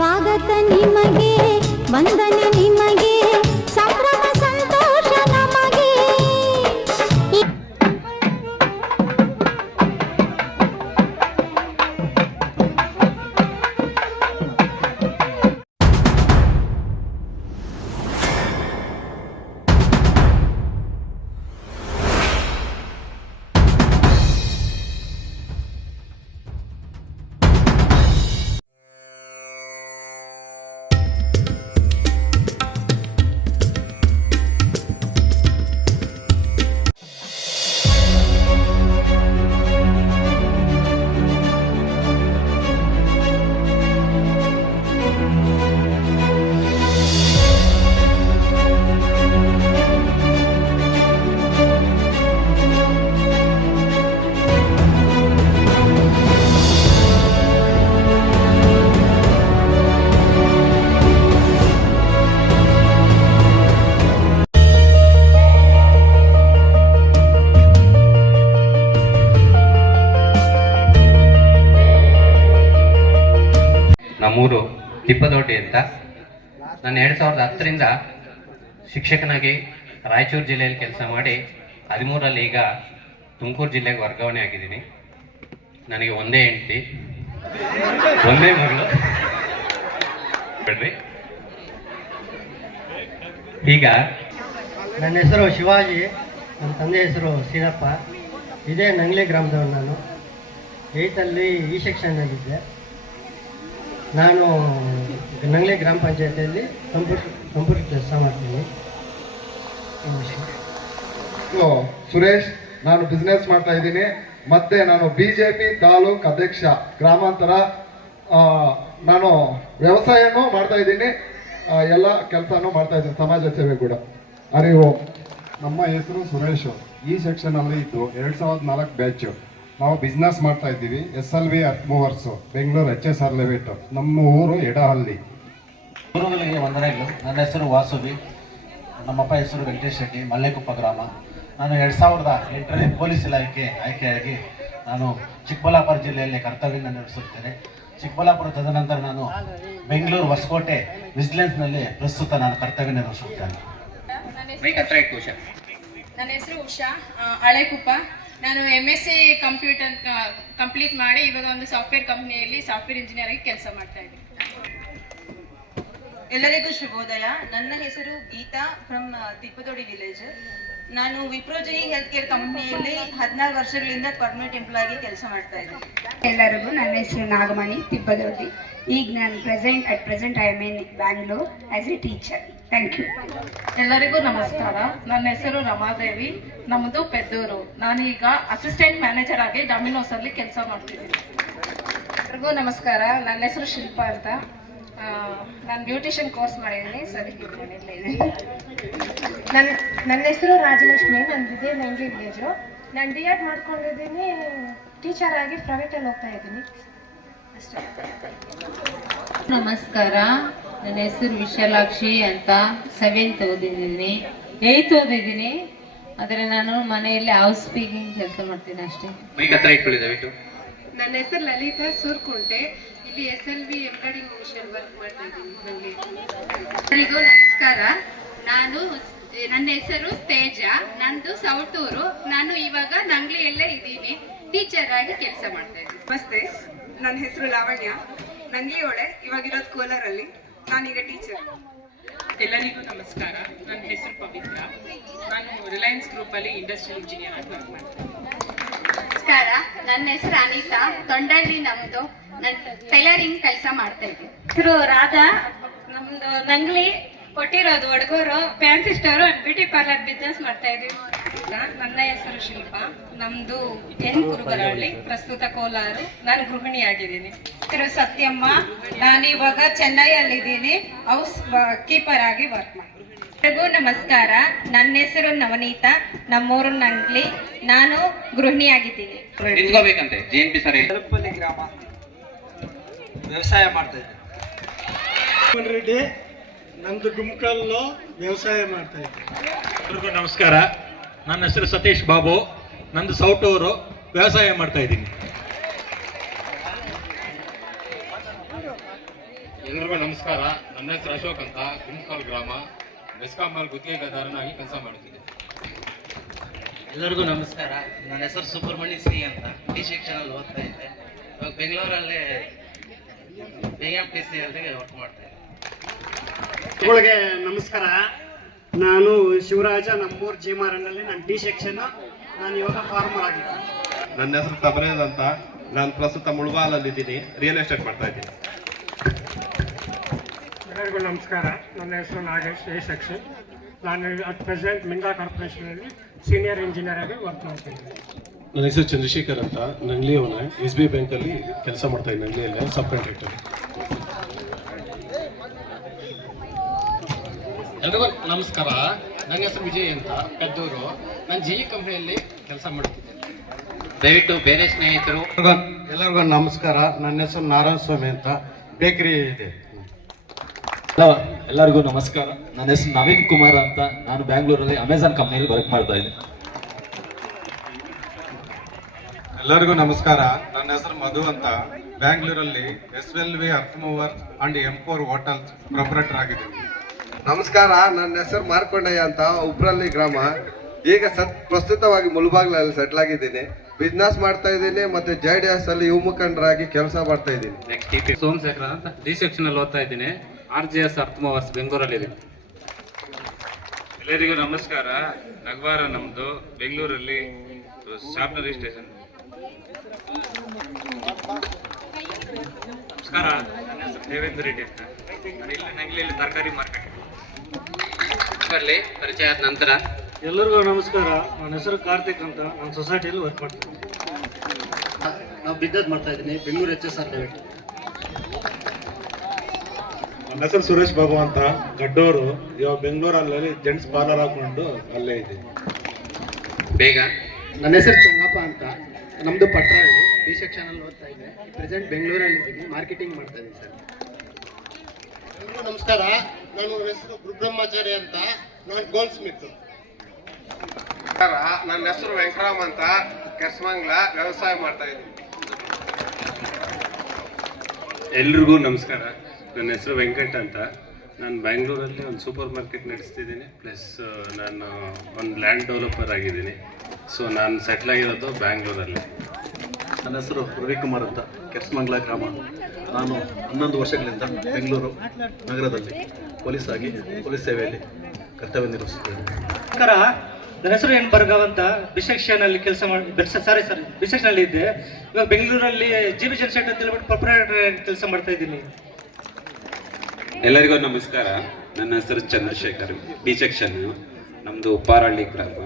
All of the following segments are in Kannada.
ಸ್ವಾಗತ ನಿಮಗೆ, ವಂದನೆ ನಿಮಗೆ, ಸಂಭ್ರಮ ಸಂತೋಷ ನಮಗೆ. ನಮ್ಮೂರು ತಿಪ್ಪದೊಡ್ಡಿ ಅಂತ. ನಾನು 2010ರಿಂದ ಶಿಕ್ಷಕನಾಗಿ ರಾಯಚೂರು ಜಿಲ್ಲೆಯಲ್ಲಿ ಕೆಲಸ ಮಾಡಿ 13ರಲ್ಲಿ ಈಗ ತುಮಕೂರು ಜಿಲ್ಲೆಗೆ ವರ್ಗಾವಣೆ ಆಗಿದ್ದೀನಿ. ನನಗೆ ಒಂದೇ ಹೆಂಡತಿ, ಒಂದೇ ಮಗಳು ಬಿಡ್ರಿ. ಈಗ ನನ್ನ ಹೆಸರು ಶಿವಾಜಿ, ನನ್ನ ತಂದೆ ಹೆಸರು ಸೀನಪ್ಪ. ಇದೇ ನಂಗ್ಲಿ ಗ್ರಾಮದವನು. ನಾನು 8ರಲ್ಲಿ ಈ ಸೆಕ್ಷನ್ನಲ್ಲಿದ್ದೆ. ನಾನು ನಂಗ್ಲಿ ಗ್ರಾಮ ಪಂಚಾಯತಿಯಲ್ಲಿ ಕಂಪ್ಯೂಟರ್ ಕೆಲಸ ಮಾಡ್ತೀನಿ. ಸುರೇಶ್, ನಾನು ಬಿಸ್ನೆಸ್ ಮಾಡ್ತಾ ಇದ್ದೀನಿ. ಮತ್ತೆ ನಾನು BJP ತಾಲೂಕ್ ಅಧ್ಯಕ್ಷ ಗ್ರಾಮಾಂತರ. ನಾನು ವ್ಯವಸಾಯನೂ ಮಾಡ್ತಾ ಇದ್ದೀನಿ, ಎಲ್ಲ ಕೆಲಸನೂ ಮಾಡ್ತಾ ಇದ್ದೀನಿ, ಸಮಾಜ ಸೇವೆ ಕೂಡ. ಅರಿವು. ನಮ್ಮ ಹೆಸರು ಸುರೇಶ್, ಈ ಸೆಕ್ಷನ್ ಅಲ್ಲಿ ಇದ್ದು 2004 ಬ್ಯಾಚ್. ನಾವು ಬಿಸ್ನೆಸ್ ಮಾಡ್ತಾ ಇದ್ದೀವಿ. SLV earth movers, Bengaluru HSR ಲೆವೆಟ್. ನಮ್ಮ ಊರು ಎಡಹಳ್ಳಿ. ಗುರುಗಳಿಗೆ ವಂದನೆಗಳು. ನನ್ನ ಹೆಸರು ವಾಸುವಿ, ನಮ್ಮಪ್ಪ ಹೆಸರು ವೆಂಕಟೇಶ್ ರೆಡ್ಡಿ, ಮಲ್ಲೇಕುಪ್ಪ ಗ್ರಾಮ. ನಾನು 2008ರಲ್ಲಿ ಪೊಲೀಸ್ ಇಲಾಖೆ ಆಯ್ಕೆಯಾಗಿ ನಾನು ಚಿಕ್ಕಬಳ್ಳಾಪುರ ಜಿಲ್ಲೆಯಲ್ಲಿ ಕರ್ತವ್ಯವನ್ನು ನಡೆಸುತ್ತೇನೆ. ಚಿಕ್ಕಬಳ್ಳಾಪುರ ತದನಂತರ ನಾನು ಬೆಂಗಳೂರು ಹೊಸಕೋಟೆ ವಿಜಿಲೆನ್ಸ್ನಲ್ಲಿ ಪ್ರಸ್ತುತ ನಾನು ಕರ್ತವ್ಯ ನಿರ್ವಹಿಸುತ್ತೇನೆ. ನನ್ನ ಹೆಸರು ಉಷಾ, ಹಳೆಕುಪ್ಪ. ನಾನು MSc ಕಂಪ್ಯೂಟರ್ ಕಂಪ್ಲೀಟ್ ಮಾಡಿ ಇವಾಗ ಒಂದು ಸಾಫ್ಟ್ವೇರ್ ಕಂಪ್ನಿಯಲ್ಲಿ ಸಾಫ್ಟ್ವೇರ್ ಇಂಜಿನಿಯರ್ ಆಗಿ ಕೆಲಸ ಮಾಡ್ತಾ ಇದ್ದೀನಿ. ಎಲ್ಲರಿಗೂ ಶುಭೋದಯ. ನನ್ನ ಹೆಸರು ಗೀತಾ ಫ್ರಮ್ ತಿಪ್ಪದೊಡಿ ವಿಲೇಜ್. ನಾನು ವಿಪ್ರೋಜನಿ ಹೆಲ್ತ್ ಕೇರ್ ಕಂಪ್ನಿಯಲ್ಲಿ 14 ವರ್ಷಗಳಿಂದ ಪರ್ಮನೆಂಟ್ ಎಂಪ್ಲಾಯ್ ಆಗಿ ಕೆಲಸ ಮಾಡ್ತಾ ಇದ್ದೀನಿ. ಎಲ್ಲರಿಗೂ ನನ್ನ ಹೆಸರು ನಾಗಮಣಿ, ತಿಪ್ಪದೊಡ್ಡಿ. ಈಗ ನಾನು present I am in Bangalore as a teacher. Thank you. ಎಲ್ಲರಿಗೂ ನಮಸ್ಕಾರ. ನನ್ನ ಹೆಸರು ರಮಾದೇವಿ, ನಮ್ಮದು ಪೆದ್ದೂರು. ನಾನೀಗ ಅಸಿಸ್ಟೆಂಟ್ ಮ್ಯಾನೇಜರ್ ಆಗಿ ಡಾಮಿನೋಸ್ ಅಲ್ಲಿ ಕೆಲಸ ಮಾಡ್ತಿದ್ದೀನಿ. ಎಲ್ಲರಿಗೂ ನಮಸ್ಕಾರ. ನನ್ನ ಹೆಸರು ಶಿಲ್ಪ ಅಂತ. ನಾನು ಬ್ಯೂಟಿಷಿಯನ್ ಕೋರ್ಸ್ ಮಾಡಿದ್ದೀನಿ. ಸರಿ, ನನ್ನ ಹೆಸರು ರಾಜಲಕ್ಷ್ಮಿ, ನಂದಿದೆ ನಂಗೆ ವಿಲೇಜು. ನಾನು D.Ed ಮಾಡ್ಕೊಂಡಿದ್ದೀನಿ. ಟೀಚರ್ ಆಗಿ ಪ್ರೈವೇಟಲ್ಲಿ ಹೋಗ್ತಾ ಇದ್ದೀನಿ ಅಷ್ಟೇ. ನಮಸ್ಕಾರ. ನನ್ನ ಹೆಸರು ವಿಶಾಲಾಕ್ಷಿ ಅಂತ. 7th ಓದಿದ್ದೀನಿ, 8th ಓದಿದ್ದೀನಿ. ಆದರೆ ನಾನು ಮನೆಯಲ್ಲಿ ಹೌಸ್ ಸ್ಪೀಕಿಂಗ್ ಕೆಲಸ ಮಾಡ್ತೀನಿ ಅಷ್ಟೇ. ನನ್ನ ಹೆಸರು ಲಲಿತಾ ಸೂರ್ಕುಂಟೆ. ಇಲ್ಲಿ SLV ಎಂಬ್ರಾಯ್ಡಿಂಗ್ ಮಿಷನ್ ವರ್ಕ್ ಮಾಡ್ತಾ ಇದ್ದೀನಿ. ಎಲ್ಲರಿಗೂ ನಮಸ್ಕಾರ. ನನ್ನ ಹೆಸರು ತೇಜ, ನಂದು ಸೌಟೂರು. ನಾನು ಇವಾಗ ನಂಗ್ಲಿಯಲ್ಲೇ ಇದ್ದೀನಿ, ಟೀಚರ್ ಆಗಿ ಕೆಲಸ ಮಾಡ್ತಾ ಇದ್ದೀನಿ. ನಮಸ್ತೆ, ನನ್ನ ಹೆಸರು ಲಾವಣ್ಯ, ನಂಗ್ಲಿ ಒಳೆ. ಇವಾಗಿರೋದು ಕೋಲಾರಲ್ಲಿ. ನಾನೀಗ ಟೀಚರ್. ಎಲ್ಲರಿಗೂ ನಮಸ್ಕಾರ. ನನ್ನ ಹೆಸರು ಪವಿತ್ರ. ನಾನು ರಿಲಯನ್ಸ್ ಗ್ರೂಪಲ್ಲಿ ಇಂಡಸ್ಟ್ರಿಯಲ್ ಇಂಜಿನಿಯರ್ ಆಗಿ ವರ್ಕ್ ಮಾಡ್ತೀನಿ. ನಮಸ್ಕಾರ. ನನ್ನ ಹೆಸರು ಅನಿತಾ, ತೊಂಡಳ್ಳಿ ನಮ್ದು. ನಾನು ಟೈಲರಿಂಗ್ ಕೆಲಸ ಮಾಡ್ತಾ ಇದ್ದೀನಿ. ಹೆಸರು ರಾಧಾ, ನಮ್ದು ನಂಗ್ಲಿ ಕೊಟ್ಟಿರೋದು ಹುಡುಗರು fancy store and beauty parlour business ಮಾಡ್ತಾ ಇದೀವಿ. ನನ್ನ ಹೆಸರು ಶಿಲ್ಪ, ನಮ್ದು ಕುರುಬರಹಳ್ಳಿ, ಪ್ರಸ್ತುತ ಕೋಲಾರು. ನಾನು ಗೃಹಿಣಿಯಾಗಿದ್ದೀನಿ. ಹೆಸರು ಸತ್ಯಮ್ಮ, ನಾನಿವಾಗ ಚೆನ್ನೈಯಲ್ಲಿದ್ದೀನಿ, ಹೌಸ್ ಕೀಪರ್ ಆಗಿ ವರ್ಕ್ ಮಾಡ್ತೀನಿ. ಎಲ್ಲರಿಗೂ ನಮಸ್ಕಾರ. ನನ್ನ ಹೆಸರು ನವನೀತಾ, ನಮ್ಮೂರು ನಂಗ್ಲಿ. ನಾನು ಗೃಹಿಣಿಯಾಗಿದ್ದೀನಿ. ಗ್ರಾಮ ವ್ಯವಸಾಯ ಮಾಡ್ತಾ ಇದ್ದೀನಿ. ನಮ್ದು ಗುಮ್ಕಲ್ಲು ವ್ಯವಸಾಯ ಮಾಡ್ತಾ ಇದ್ದೀನಿ. ಎಲ್ಲರಿಗೂ ನಮಸ್ಕಾರ. ನನ್ನ ಹೆಸರು ಸತೀಶ್ ಬಾಬು, ನಂದು ಸೌಟೂರು, ವ್ಯವಸಾಯ ಮಾಡ್ತಾ ಇದ್ದೀನಿ. ಎಲ್ರಿಗೂ ನಮಸ್ಕಾರ. ನನ್ನ ಹೆಸರು ಅಶೋಕ್ ಅಂತ, ಗುಂಸ್ಕಾಲ್ ಗ್ರಾಮ, ಮೆಸ್ಕಾಂನಲ್ಲಿ ಗುತ್ತಿಗೆದಾರನಾಗಿ ಕೆಲಸ ಮಾಡುತ್ತಿದ್ದೆ. ಎಲ್ಲರಿಗೂ ನಮಸ್ಕಾರ. ನನ್ನ ಹೆಸರು ಸುಬ್ರಹ್ಮಣ್ಯ ಸಿ ಅಂತ, ಡಿ ಸೆಕ್ಷನಲ್ಲಿ ಓದ್ತಾ ಇದ್ದೆ. ಇವಾಗ ಬೆಂಗಳೂರಲ್ಲಿ BMTC ಅಲ್ಲಿ ವರ್ಕ್ ಮಾಡ್ತಾ ಇದ್ದೆ. ನಮಸ್ಕಾರ. ನಾನು ಶಿವರಾಜ, ನಮ್ಮೂರು ಜೀಮಾರನಲ್ಲಿ ನಾನು ಡಿ ಸೆಕ್ಷನ್. ನಾನು ಇವಾಗ ಫಾರ್ಮರ್ ಆಗಿದ್ದೀನಿ. ನನ್ನ ಹೆಸರು ತಬರೇಜ್ ಅಂತ, ನಾನು ಪ್ರಸ್ತುತ ಮುಳಬಾಲಲ್ಲಿದ್ದೀನಿ, ರಿಯಲ್ ಎಸ್ಟೇಟ್ ಮಾಡ್ತಾ ಇದ್ದೀನಿ. ಎಲ್ಲರಿಗೂ ನಮಸ್ಕಾರ. ನನ್ನ ಹೆಸರು ನಾಗೇಶ್, ಎ ಸೆಕ್ಷನ್. ನಾನು ಅಟ್ ಪ್ರೆಸೆಂಟ್ ಮಿಂದಾ ಕಾರ್ಪೊರೇಷನಲ್ಲಿ ಸೀನಿಯರ್ ಇಂಜಿನಿಯರ್ ಆಗಿ ವರ್ಕ್ ಮಾಡ್ತಿದ್ದೀನಿ. ನನ್ನ ಹೆಸರು ಚಂದ್ರಶೇಖರ್ ಅಂತ, ನಂಗ್ಲಿಯವನ SBI ಬ್ಯಾಂಕಲ್ಲಿ ಕೆಲಸ ಮಾಡ್ತಾ ಇದ್ದೀನಿ, ನಂಗ್ಲಿಯಲ್ಲಿ ಸಬ್ ಕಾಂಟ್ರಾಕ್ಟರ್. ಎಲ್ರಿಗೂ ನಮಸ್ಕಾರ. ನನ್ನ ಹೆಸರು ವಿಜಯ್ ಅಂತ, ಪೆದ್ದೂರು. ನಾನು GE ಕಂಪ್ನಿಯಲ್ಲಿ ಕೆಲಸ ಮಾಡ್ತಿದ್ದೆ. ದಯವಿಟ್ಟು ಬೇರೆ ಸ್ನೇಹಿತರು. ಎಲ್ಲರಿಗೂ ನಮಸ್ಕಾರ. ನನ್ನ ಹೆಸರು ನಾರಾಯಣ ಸ್ವಾಮಿ ಅಂತ, ಬೇಕರಿ ಇದೆ. ಎಲ್ಲರಿಗೂ ನಮಸ್ಕಾರ. ನನ್ನ ಹೆಸರು ನವೀನ್ ಕುಮಾರ್ ಅಂತ, ನಾನು ಬ್ಯಾಂಗ್ಳೂರಲ್ಲಿ ಅಮೆಜಾನ್ ಕಂಪ್ನಿಯಲ್ಲಿ ವರ್ಕ್ ಮಾಡ್ತಾ ಇದ್ದೀನಿ. ಎಲ್ಲರಿಗೂ ನಮಸ್ಕಾರ. ನನ್ನ ಹೆಸರು ಮಧು ಅಂತ, ಬ್ಯಾಂಗ್ಳೂರಲ್ಲಿ SLV earth mower and M4 hotels proprietor ಆಗಿದ್ದೀನಿ. ನಮಸ್ಕಾರ. ನನ್ನ ಹೆಸರು ಮಾರ್ಕೊಂಡಯ್ಯ ಅಂತ, ಉಬ್ರಳ್ಳಿ ಗ್ರಾಮ. ಈಗ ಪ್ರಸ್ತುತವಾಗಿ ಮುಳಬಾಗ್ಲಲ್ಲಿ ಸೆಟ್ಲ್ ಆಗಿದ್ದೀನಿ. ಬಿಸ್ನೆಸ್ ಮಾಡ್ತಾ ಇದ್ದೀನಿ ಮತ್ತೆ JDS ಅಲ್ಲಿ ಯುವ ಮುಖಂಡರಾಗಿ ಕೆಲಸ ಮಾಡ್ತಾ ಇದ್ದೀನಿ. ನೆಕ್ಸ್ಟ್ ಸೋಮಶೇಖರ ಅಂತ, ಡಿ ಸೆಕ್ಷನ್ ಅಲ್ಲಿ ಓದ್ತಾ ಇದ್ದೀನಿ, RGS ಅರ್ತ್ ಮೂವರ್ಸ್ ಬೆಂಗಳೂರಲ್ಲಿ ಇದೆ. ಎಲ್ಲರಿಗೂ ನಮಸ್ಕಾರ. ನಗವಾರ ನಮ್ದು, ಬೆಂಗಳೂರಲ್ಲಿ ಶಾಪ್ನರಿ ಸ್ಟೇಷನ್. ನಮಸ್ಕಾರ. ನನ್ನ ಹೆಸರು ದೇವೇಂದ್ರ ರೆಡ್ಡಿ ಅಂತ, ನಾನು ಇಲ್ಲಿ ನಂಗ್ಲಿಯಲ್ಲಿ ತರಕಾರಿ ಮಾರ್ಕೆಟ್ ಪರಿಚಯ ಆದ ನಂತರ. ಎಲ್ಲರಿಗೂ ನಮಸ್ಕಾರ. ನನ್ನ ಹೆಸರು ಕಾರ್ತಿಕ್ ಅಂತ, ನಾನು ಸೊಸೈಟಿಯಲ್ಲಿ ವರ್ಕ್ ಮಾಡ್ತೀನಿ. ನಾವು ಬಿಸ್ನೆಸ್ ಮಾಡ್ತಾ ಇದ್ದೀನಿ, ಬೆಂಗಳೂರು HSR ಲೆವೆಟ್. ನನ್ನ ಹೆಸರು ಸುರೇಶ್ ಬಾಬು ಅಂತ, ಗಡ್ಡೂರು. ಇವಾಗ ಬೆಂಗಳೂರಲ್ಲಿ ಜೆಂಟ್ಸ್ ಪಾರ್ಲರ್ ಹಾಕೊಂಡು ಅಲ್ಲೇ ಇದೆ. ಬೇಗ. ನನ್ನ ಹೆಸರು ಚಂಗಪ್ಪ ಅಂತ, ನಮ್ಮದು ಪಟ್ರಾಳಿ, ಡಿ ಸೆಕ್ಷನಲ್ಲಿ ಓದ್ತಾ ಇದ್ದೆ. ಪ್ರೆಸೆಂಟ್ ಬೆಂಗಳೂರಲ್ಲಿ ಇದ್ದೀನಿ, ಮಾರ್ಕೆಟಿಂಗ್ ಮಾಡ್ತಾ ಇದ್ದೀನಿ ಸರ್. ಎಲ್ಲರಿಗೂ ನಮಸ್ಕಾರ. ನನ್ನ ಹೆಸರು ಗುರುಬ್ರಹ್ಮಚಾರಿ ಅಂತ, ನಾನು ಗೋಲ್ಡ್ ಸ್ಮಿತ್. ನನ್ನ ಹೆಸರು ವೆಂಕರಾಮ್ ಅಂತ, ಕೆರ್ಸ್ಮಂಗ್ಲ, ವ್ಯವಸಾಯ ಮಾಡ್ತಾ ಇದ್ದೀನಿ. ಎಲ್ರಿಗೂ ನಮಸ್ಕಾರ. ನನ್ನ ಹೆಸರು ವೆಂಕಟ್ ಅಂತ, ನಾನು ಬ್ಯಾಂಗ್ಳೂರಲ್ಲಿ ಒಂದು ಸೂಪರ್ ಮಾರ್ಕೆಟ್ ನಡೆಸ್ತಿದ್ದೀನಿ, ಪ್ಲಸ್ ನಾನು ಒಂದು ಲ್ಯಾಂಡ್ ಡೆವಲಪರ್ ಆಗಿದ್ದೀನಿ. ಸೊ ನಾನು ಸೆಟ್ಲ್ ಆಗಿರೋದು ಬ್ಯಾಂಗ್ಳೂರಲ್ಲಿ. ನನ್ನ ಹೆಸರು ರವಿಕುಮಾರ್ ಅಂತ, ಕೆರ್ಸ್ಮಂಗ್ಲ ಗ್ರಾಮ. ನಾನು 11 ವರ್ಷಗಳಿಂದ ಬೆಂಗಳೂರು ನಗರದಲ್ಲಿ ಪೊಲೀಸ್ ಸೇವೆಯಲ್ಲಿ ಕರ್ತವ್ಯ ನಿರ್ವಹಿಸುತ್ತೇನೆ. ನಮಸ್ಕಾರ. ನನ್ನ ಹೆಸರು ಎನ್ ಬರ್ಗಾವ್ ಅಂತ, ಬಿ ಸೆಕ್ಷನಲ್ಲಿ ಕೆಲಸ ಬಿ ಸೆಕ್ಷನಲ್ಲಿ ಇದ್ದೆ. ಇವಾಗ ಬೆಂಗಳೂರಲ್ಲಿ GB ಜೆನ್ಸೆಟ್ ಅಂತ ಹೇಳ್ಬಿಟ್ಟು ಪ್ರೊಪರೇಟರ್ ಕೆಲಸ ಮಾಡ್ತಾ ಇದ್ದೀನಿ. ಎಲ್ಲರಿಗೂ ನಮಸ್ಕಾರ. ನನ್ನ ಹೆಸರು ಚಂದ್ರಶೇಖರ್, ಡಿ ಸೆಕ್ಷನ್, ನಮ್ಮದು ಉಪ್ಪಾರಳ್ಳಿ ಗ್ರಾಮ.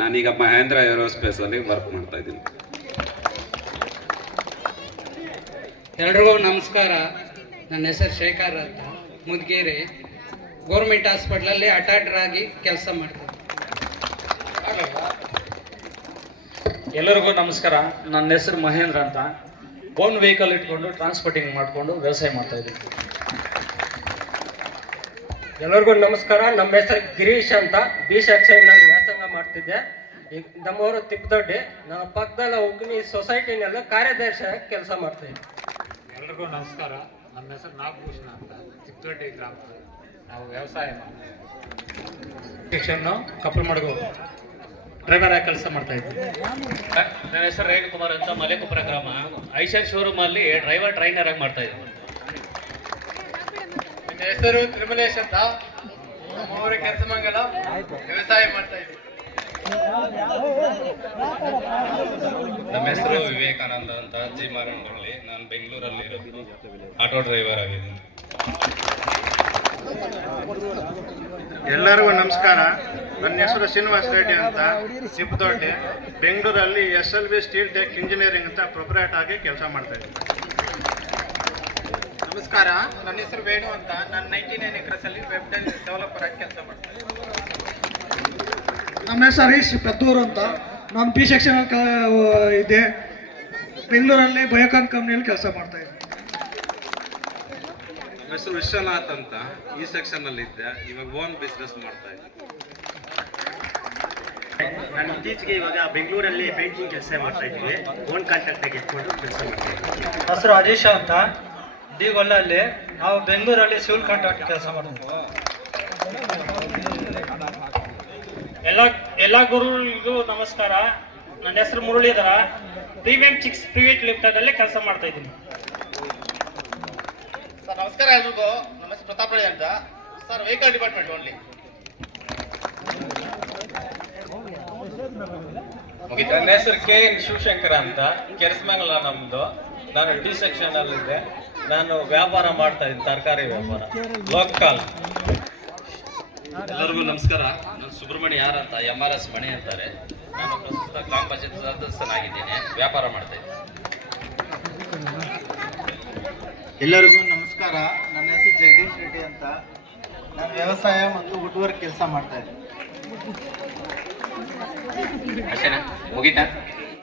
ನಾನೀಗ ಮಹೇಂದ್ರ ಏರೋಸ್ಪೇಸಲ್ಲಿ ವರ್ಕ್ ಮಾಡ್ತಾ ಇದ್ದೀನಿ. ಎಲ್ರಿಗೂ ನಮಸ್ಕಾರ. ನನ್ನ ಹೆಸರು ಶೇಖರ್ ಅಂತ, ಮುದ್ಗೇರಿ, ಗೌರ್ಮೆಂಟ್ ಹಾಸ್ಪಿಟ್ಲಲ್ಲಿ ಅಟೆಂಡರ್ ಆಗಿ ಕೆಲಸ ಮಾಡ್ತೀನಿ. ಎಲ್ಲರಿಗೂ ನಮಸ್ಕಾರ. ನನ್ನ ಹೆಸರು ಮಹೇಂದ್ರ ಅಂತ, ಓನ್ ವೆಹಿಕಲ್ ಇಟ್ಕೊಂಡು ಟ್ರಾನ್ಸ್ಪೋರ್ಟಿಂಗ್ ಮಾಡಿಕೊಂಡು ವ್ಯವಸಾಯ ಮಾಡ್ತಾ ಇದ್ದೀನಿ. ಎಲ್ಲರಿಗೂ ನಮಸ್ಕಾರ. ನಮ್ಮ ಹೆಸರು ಗಿರೀಶ್ ಅಂತ, ಬಿ ಸೆಕ್ಷನ್ನಲ್ಲಿ ವ್ಯಾಸಂಗ ಮಾಡ್ತಿದ್ದೆ. ಈಗ ನಮ್ಮವರು ತಿಪ್ಪದೊಡ್ಡಿ, ನಮ್ಮ ಪಕ್ಕದಲ್ಲ ಉಗ್ನಿ ಸೊಸೈಟಿನಲ್ಲಿ ಕಾರ್ಯದರ್ಶಿಯಾಗಿ ಕೆಲಸ ಮಾಡ್ತಾ ಇದ್ದೆ. ಎಲ್ಲರಿಗೂ ನಮಸ್ಕಾರ. ನನ್ನ ಹೆಸರು ನಾಗಭೂಷಣ ಅಂತ, ಚಿಕ್ಕದೊಡ್ಡಿ ಗ್ರಾಮ. ನಾವು ವ್ಯವಸಾಯ ಸೆಕ್ಷನ್ನು ಕಪ್ಪಲ್ ಮಡಗು ಡ್ರೈವರ್ ಆಗಿ ಕೆಲಸ ಮಾಡ್ತಾ ಇದ್ವಿ. ನನ್ನ ಹೆಸರು ರೇಣುಕುಮಾರ್ ಅಂತ, ಮಲೆಕುಪ್ಪರ ಗ್ರಾಮ. ಐಶರ್ ಶೋರೂಮ್ ಅಲ್ಲಿ ಡ್ರೈವರ್ ಟ್ರೈನರ್ ಆಗಿ ಮಾಡ್ತಾ ಇದ್ವಿ. ನನ್ನ ಹೆಸರು ತ್ರಿಮಲೇಶ್ ಅಂತ, ನಮ್ಮೂರ ಕೆರ್ಸಮಂಗಲ, ವ್ಯವಸಾಯ ಮಾಡ್ತಾ ಇದ್ವಿ. ನಮ್ಮ ಹೆಸರು ವಿವೇಕಾನಂದ ಅಂತ, ಜೀಮಾರನಹಳ್ಳಿ. ನಾನು ಬೆಂಗಳೂರಲ್ಲಿ ಆಟೋ ಡ್ರೈವರ್ ಆಗಿದ್ದೀನಿ. ಎಲ್ಲರಿಗೂ ನಮಸ್ಕಾರ. ನನ್ನ ಹೆಸರು ಶ್ರೀನಿವಾಸ್ ರೆಡ್ಡಿ ಅಂತ, ತಿಪ್ಪದೊಡ್ಡಿ, ಬೆಂಗಳೂರಲ್ಲಿ SLV ಸ್ಟೀಲ್ ಟೆಕ್ ಇಂಜಿನಿಯರಿಂಗ್ ಅಂತ ಪ್ರೊಪರೇಟರ್ ಆಗಿ ಕೆಲಸ ಮಾಡ್ತಾ ಇದ್ದೀನಿ. ನಮಸ್ಕಾರ. ನನ್ನ ಹೆಸರು ವೇಣು ಅಂತ, ನಾನು 99 acres ಅಲ್ಲಿ ವೆಬ್ ಡೆವಲಪರ್ ಆಗಿ ಕೆಲಸ ಮಾಡ್ತೀನಿ. ನಮ್ಮ ಹೆಸರು ಹರೀಶ್ ಪೆದ್ದೂರು ಅಂತ, ನಾನು ಬಿ ಸೆಕ್ಷನ್ ಇದೆ, ಬೆಂಗಳೂರಲ್ಲಿ ಬಯೋಕಾನ್ ಕಂಪ್ನಿಯಲ್ಲಿ ಕೆಲಸ ಮಾಡ್ತಾ ಇದ್ದೀನಿ. ನಮ್ಮ ಹೆಸರು ವಿಶ್ವನಾಥ್ ಅಂತ, ಈ ಸೆಕ್ಷನ್ ಅಲ್ಲಿ ಇದ್ದೆ, ಇವಾಗ ಓನ್ ಬಿಸ್ನೆಸ್ ಮಾಡ್ತಾ ಇದ್ದೀನಿ. ನಾನು ಇತ್ತೀಚೆಗೆ ಇವಾಗ ಬೆಂಗಳೂರಲ್ಲಿ ಪೇಂಟಿಂಗ್ ಕೆಲಸ ಮಾಡ್ತಾ ಇದ್ದೀವಿ, ಓನ್ ಕಾಂಟ್ರಾಕ್ಟ್ ಆಗಿ ಇಟ್ಕೊಂಡು ಕೆಲಸ ಮಾಡ್ತಾ ಇದ್ದೀನಿ. ಹೆಸರು ಹರೀಶ್ ಅಂತ, ಡಿ ಗೊಲ್ಲಲ್ಲಿ ನಾವು ಬೆಂಗಳೂರಲ್ಲಿ ಸಿವಿಲ್ ಕಾಂಟ್ರಾಕ್ಟ್ ಕೆಲಸ ಮಾಡ್ತೀವಿ. ಎಲ್ಲ ಗುರುಗಳಿಗೂ ನಮಸ್ಕಾರ. ನನ್ನ ಹೆಸರು Muralidhara. Premium chicks private limited ಕೆಲಸ ಮಾಡ್ತಾ ಇದ್ದೀನಿ. ಸರ್ ನಮಸ್ಕಾರ ಎಲ್ರಿಗೂ. ನಮ್ಮ ಹೆಸರು ಪ್ರತಾಪ್ ರೆಡ್ಡಿ ಅಂತ ಸರ್, ವೆಹಿಕಲ್ ಡಿಪಾರ್ಟ್ಮೆಂಟ್ ಓನ್ಲಿ. ನನ್ನ ಹೆಸರು ಕೆ ಎನ್ ಶಿವಶಂಕರ ಅಂತ, ಕೆರಸಮಂಗಲ ನಮ್ದು. ನಾನು ಡಿ ಸೆಕ್ಷನ್ ಅಲ್ಲಿ ಇದ್ದೆ. ನಾನು ವ್ಯಾಪಾರ ಮಾಡ್ತಾ ಇದ್ದೀನಿ, ತರಕಾರಿ ವ್ಯಾಪಾರ ಲೋಕಲ್. ಎಲ್ಲರಿಗೂ ನಮಸ್ಕಾರ. ನಾನು ಸುಬ್ರಹ್ಮಣ್ಯ ಯಾರ್ ಅಂತ, MRS ಮಣಿ ಅಂತಾರೆ. ನಾನು ಪ್ರಸ್ತುತ ಗ್ರಾಮ ಪಂಚಾಯತ್ ಸದಸ್ಯನಾಗಿದ್ದೀನಿ, ವ್ಯಾಪಾರ ಮಾಡ್ತಾ ಇದ್ದೀನಿ. ಎಲ್ಲರಿಗೂ ನಮಸ್ಕಾರ. ನನ್ನ ಹೆಸರು ಜಗದೀಶ್ ರೆಡ್ಡಿ ಅಂತ, ನಾನು ವ್ಯವಸಾಯ ಮತ್ತು ವುಡ್ ವರ್ಕ್ ಕೆಲಸ ಮಾಡ್ತಾ ಇದ್ದೀನಿ. ಅಷ್ಟೇನಾ? ಮುಗೀತಾ?